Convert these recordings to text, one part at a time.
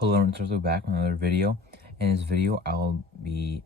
Hello, and so back with another video. In this video, I'll be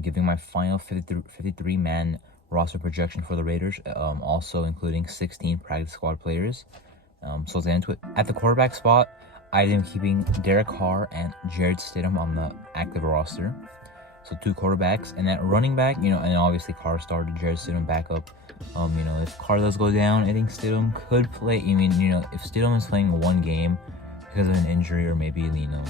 giving my final 53 man roster projection for the Raiders, also including 16 practice squad players. So let's get into it. At the quarterback spot, I am keeping Derek Carr and Jared Stidham on the active roster. So 2 quarterbacks, and at running back, and obviously Carr started, Jared Stidham backup. If Carr does go down, I think Stidham could play. If Stidham is playing one game because of an injury, or maybe no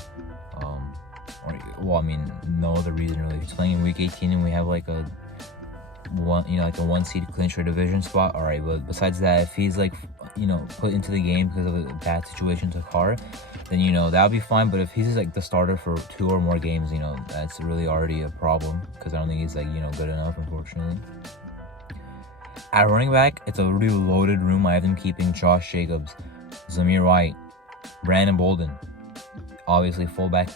other reason really. If he's playing in week 18 and we have like a one seed clincher division spot, all right. But besides that, if he's put into the game because of a bad situation to Carr, then that'll be fine. But if he's like the starter for 2 or more games, that's really already a problem, because I don't think he's good enough, unfortunately. At running back, it's a really loaded room. I have them keeping Josh Jacobs, Zamir White, Brandon Bolden, obviously fullback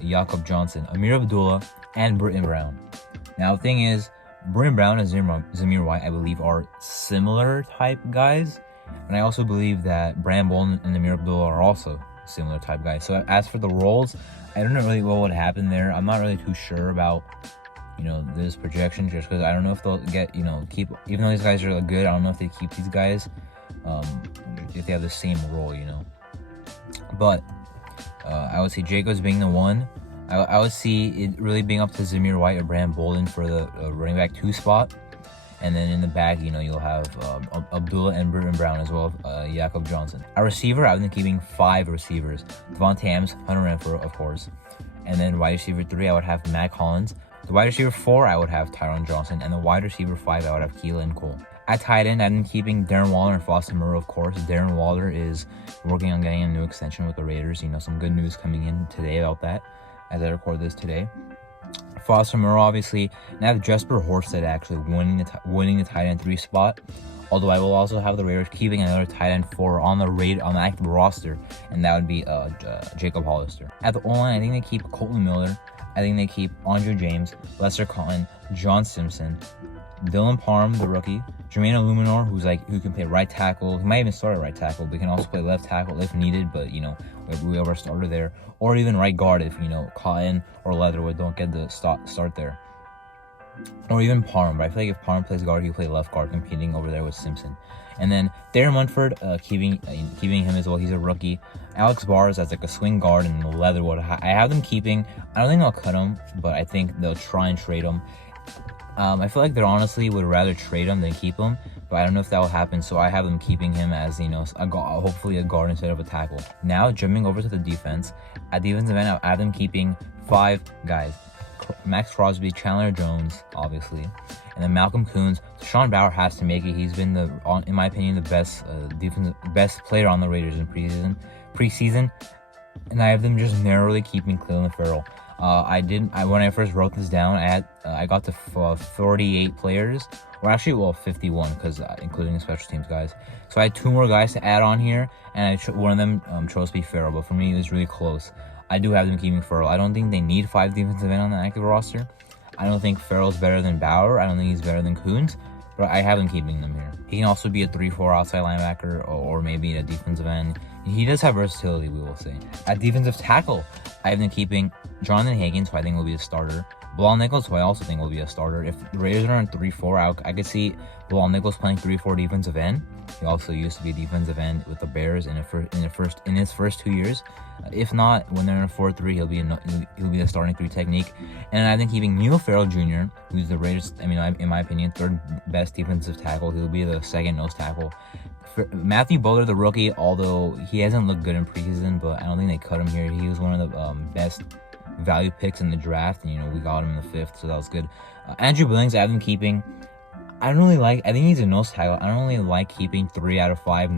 Jakob Johnson, Amir Abdullah, and Britton Brown. Now the thing is, Britton Brown and Zamir White, I believe, are similar type guys, and I also believe that Brandon Bolden and Amir Abdullah are also similar type guys. So as for the roles, I don't know really what would happen there. I'm not really too sure about this projection, just because I don't know if they'll get keep, even though these guys are good, I don't know if they keep these guys if they have the same role, But I would see Jacobs being the one. I would see it really being up to Zamir White or Brandon Bolden for the running back 2 spot. And then in the back, you'll have Abdullah and Britton Brown, as well as Jakob Johnson. A receiver, I've been keeping 5 receivers. Devontae Adams, Hunter Renfrow, of course. And then wide receiver 3, I would have Matt Collins. The wide receiver 4, I would have Tyron Johnson. And the wide receiver 5, I would have Keelan Cole. At tight end, I've been keeping Darren Waller and Foster Moreau, of course. Darren Waller is working on getting a new extension with the Raiders. Some good news coming in today about that, as I record this today. Foster Moreau, obviously, and I have Jesper Horsted actually winning the tight end 3 spot. Although I will also have the Raiders keeping another tight end 4 on the active roster, and that would be Jacob Hollister. At the O-line, I think they keep Colton Miller. I think they keep Andre James, Lester Cotton, John Simpson, Dylan Parham, the rookie, Jermaine Illuminor, who can play right tackle. He might even start at right tackle, but he can also play left tackle if needed. But we have our starter there, or even right guard if Cotton or Leatherwood don't get the start there, or even Parham. But I feel like if Parham plays guard, he'll play left guard, competing over there with Simpson. And then Darren Munford, keeping him as well. He's a rookie. Alex Bars as a swing guard, and Leatherwood, I have them keeping. I don't think they'll cut him, but I think they'll try and trade him. I feel like they honestly would rather trade him than keep him, but I don't know if that will happen. So I have them keeping him as hopefully a guard instead of a tackle. Now jumping over to the defense, at defensive end, I have them keeping 5 guys: Max Crosby, Chandler Jones, obviously, and then Malcolm Koons. Sean Bauer has to make it. He's been in my opinion, the best player on the Raiders in preseason, and I have them just narrowly keeping Clelin Ferrell. When I first wrote this down, I got to 48 players, or actually 51, because including the special teams guys. So I had 2 more guys to add on here, and one of them chose to be Ferrell, but for me it was really close. I do have them keeping Ferrell. I don't think they need 5 defensive end on the active roster. I don't think Ferrell's better than Bauer. I don't think he's better than Koons, but I have them keeping them here. He can also be a 3-4 outside linebacker, or maybe a defensive end. He does have versatility, we will say. At defensive tackle, I have them keeping Jonathan Higgins, who I think will be a starter. Bilal Nichols, who I also think will be a starter. If the Raiders are on 3-4, I could see Bilal Nichols playing 3-4 defensive end. He also used to be a defensive end with the Bears in his first 2 years. If not, when they're in a 4-3, he'll be the starting 3 technique. And I think keeping Neil Farrell Jr., who's the Raiders, in my opinion, 3rd best defensive tackle. He'll be the 2nd nose tackle. Matthew Butler, the rookie, although he hasn't looked good in preseason, but I don't think they cut him here. He was one of the best value picks in the draft, and we got him in the 5th, so that was good. Andrew Billings, I have him keeping. I think he's a nose tackle. I don't really like keeping 3 out of 5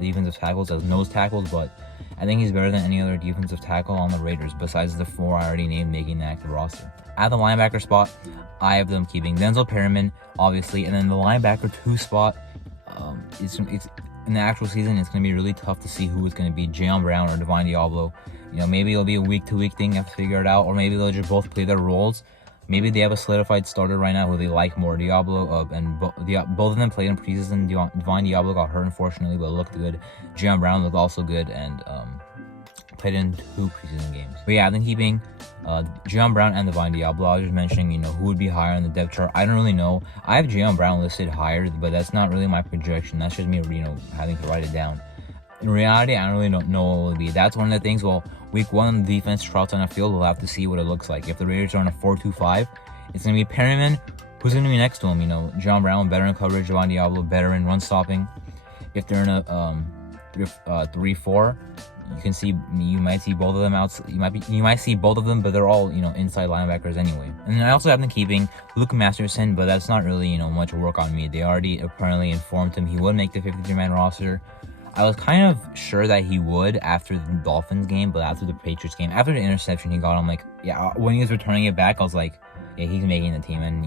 defensive tackles as nose tackles, but I think he's better than any other defensive tackle on the Raiders, besides the 4 I already named making the active roster. At the linebacker spot, I have them keeping Denzel Perryman, obviously, and then the linebacker 2 spot, it's in the actual season, it's going to be really tough to see who it's going to be, Jayon Brown or Divine Diablo. Maybe it'll be a week-to-week thing, you have to figure it out, or maybe they'll just both play their roles. Maybe they have a solidified starter right now who they like more, Diablo, and both of them played in preseason. Divine Diablo got hurt, unfortunately, but looked good. Jayon Brown looked also good, and played in 2 preseason games. But yeah, I've been keeping Jayon Brown and Divine Diablo. I was just mentioning, who would be higher on the depth chart. I don't really know. I have Jayon Brown listed higher, but that's not really my projection. That's just me, having to write it down. In reality, I don't really know what it will be. That's one of the things. Well, week 1 on the defense, Trouts on the field, we'll have to see what it looks like. If the Raiders are on a 4-2-5, it's going to be Perryman. Who's going to be next to him? Jayon Brown, better in coverage. Divine Diablo, better in run stopping. If they're in a 3-4, you might see both of them out. You might see both of them, but they're all inside linebackers anyway. And then I also have them keeping Luke Masterson, but that's not really much work on me. They already apparently informed him he would make the 53-man roster. I was kind of sure that he would after the Dolphins game, but after the Patriots game, after the interception he got, I'm like, yeah. When he was returning it back, I was like, yeah, he's making the team. And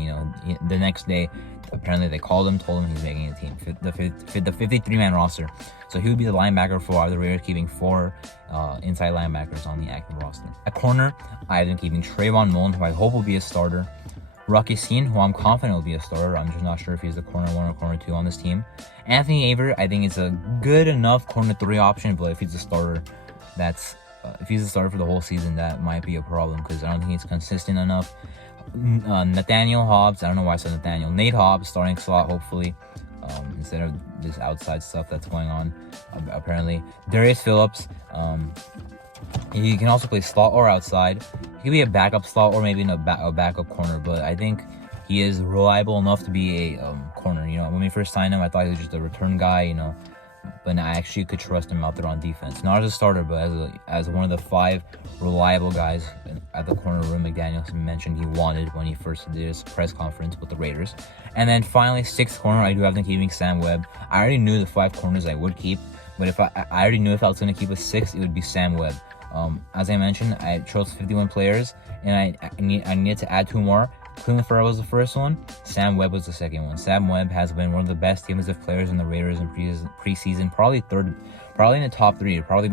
the next day, apparently they called him, told him he's making the team, the 53-man roster. So he would be the linebacker for the Raiders, keeping 4 inside linebackers on the active roster. At corner, I have been keeping Trayvon Mullen, who I hope will be a starter. Rocky Scene, who I'm confident will be a starter. I'm just not sure if he's the corner 1 or corner 2 on this team. Anthony Aver, I think it's a good enough corner 3 option, but if he's a starter, if he's a starter for the whole season, that might be a problem because I don't think he's consistent enough. Nathaniel Hobbs, I don't know why I said Nathaniel. Nate Hobbs, starting slot, hopefully, instead of this outside stuff that's going on, apparently. Darius Phillips, he can also play slot or outside. He could be a backup slot or maybe in a backup corner, but I think he is reliable enough to be a corner. When we first signed him, I thought he was just a return guy, but I actually could trust him out there on defense. Not as a starter, but as one of the 5 reliable guys at the corner room McDaniels mentioned he wanted when he first did his press conference with the Raiders. And then finally, 6th corner, I do have them keeping Sam Webb. I already knew the 5 corners I would keep, but if I already knew if I was going to keep a 6th, it would be Sam Webb. As I mentioned, I chose 51 players, and I needed to add 2 more. Cleveland Farrell was the first one. Sam Webb was the second one. Sam Webb has been one of the best defensive players in the Raiders in preseason. Probably in the top 3. It'll probably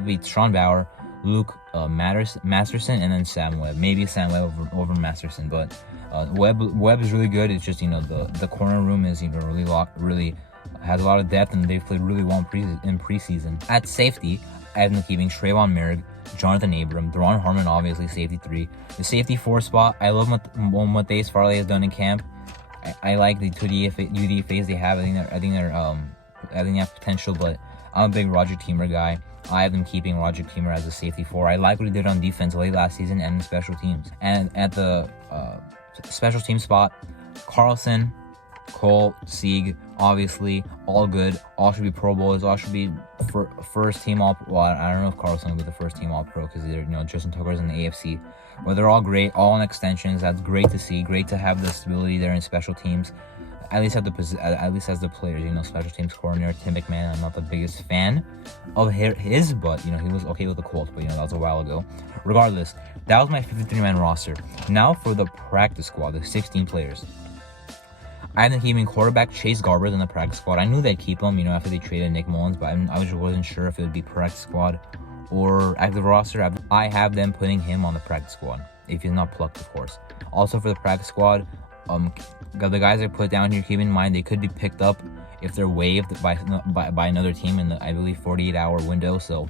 be Sean Bauer, Luke Masterson, and then Sam Webb. Maybe Sam Webb over Masterson, but Webb is really good. It's just the corner room is really has a lot of depth, and they've played really well in preseason. At safety, I have been keeping Trayvon Merrick, Jonathan Abram, Deron Harmon, obviously safety 3. The safety 4 spot, I love what Matthias Farley has done in camp. I like the 2 UDFAs they have. I think they have potential, but I'm a big Roger Teamer guy. I have them keeping Roger Teamer as a safety 4. I like what he did on defense late last season and in special teams. And at the special team spot, Carlson, Cole, Sieg, obviously, all good. All should be Pro Bowlers. All should be first team All. Well, I don't know if Carlson will be the first team All Pro because they're Justin Tucker's in the AFC. But they're all great, all on extensions. That's great to see. Great to have the stability there in special teams. At least as the players, special teams coordinator Tim McMahon. I'm not the biggest fan of his, but he was okay with the Colts. But that was a while ago. Regardless, that was my 53-man roster. Now for the practice squad, the 16 players. I had them keeping quarterback Chase Garbers in the practice squad. I knew they'd keep him, after they traded Nick Mullins, but I just wasn't sure if it would be practice squad or active roster. I have them putting him on the practice squad, if he's not plucked, of course. Also for the practice squad, the guys I put down here, keep in mind they could be picked up if they're waived by another team in the, I believe, 48-hour window. So,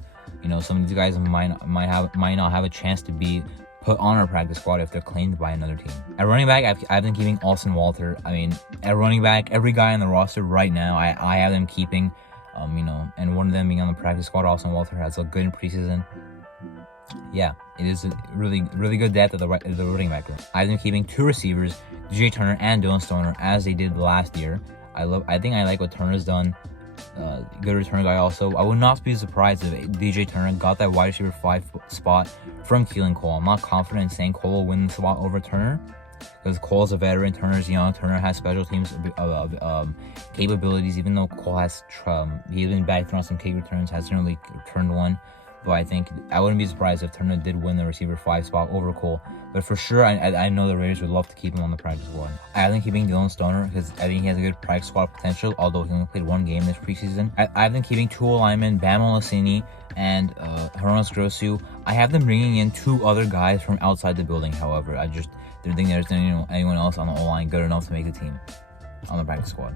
some of these guys might not have a chance to be put on our practice squad if they're claimed by another team. At running back, I've been keeping Austin Walter. At running back, every guy on the roster right now, I have them keeping, and one of them being on the practice squad. Austin Walter has looked good in preseason. Yeah, it is a really, really good depth at the running back room. I have them keeping 2 receivers, DJ Turner and Dylan Stoner, as they did last year. I think I like what Turner's done. Good return guy also. I would not be surprised if DJ Turner got that wide receiver 5 spot from Keelan Cole. I'm not confident in saying Cole will win the spot over Turner because Cole's a veteran, Turner's young. Turner has special teams capabilities, even though Cole has he's been back throwing some kick returns, hasn't really returned one. But I think I wouldn't be surprised if Turner did win the receiver 5 spot over Cole. But for sure, I know the Raiders would love to keep him on the practice squad. I think keeping Dylan Stoner because I think he has a good practice squad potential, although he only played 1 game this preseason. I have them keeping 2 linemen, Bam Olaseni and Hronis Grosu. I have them bringing in 2 other guys from outside the building, however. I just didn't think there's anyone else on the O-line good enough to make the team on the practice squad.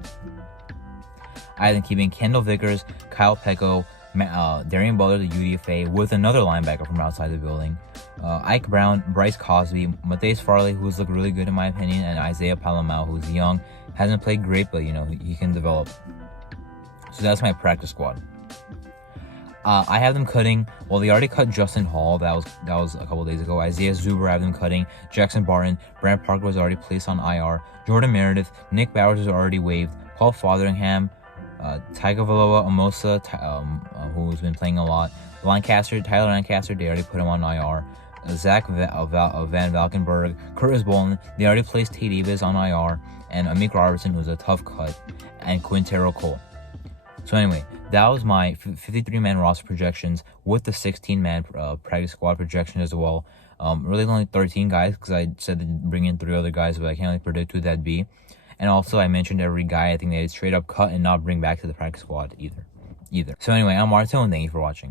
I have them keeping Kendall Vickers, Kyle Pecco, Darian Butler, the UDFA, with another linebacker from outside the building. Ike Brown, Bryce Cosby, Matthias Farley, who's looked really good in my opinion, and Isaiah Palomau, who's young, hasn't played great, but he can develop. So that's my practice squad. I have them cutting. Well, they already cut Justin Hall. That was a couple days ago. Isaiah Zuber, I have them cutting. Jackson Barton, Brant Parker was already placed on IR. Jordan Meredith, Nick Bowers was already waived. Paul Fotheringham, Tagovailoa Amosa, who's been playing a lot. Tyler Lancaster, they already put him on IR. Zach Van Valkenburg, Curtis Bolton, they already placed Tate Davis on IR. And Amik Robertson, who's a tough cut. And Quintero Cole. So anyway, that was my 53-man roster projections with the 16-man practice squad projection as well. Really only 13 guys because I said to bring in 3 other guys, but I can't really predict who that'd be. And also, I mentioned every guy I think they'd straight up cut and not bring back to the practice squad either. So anyway, I'm Marto, and thank you for watching.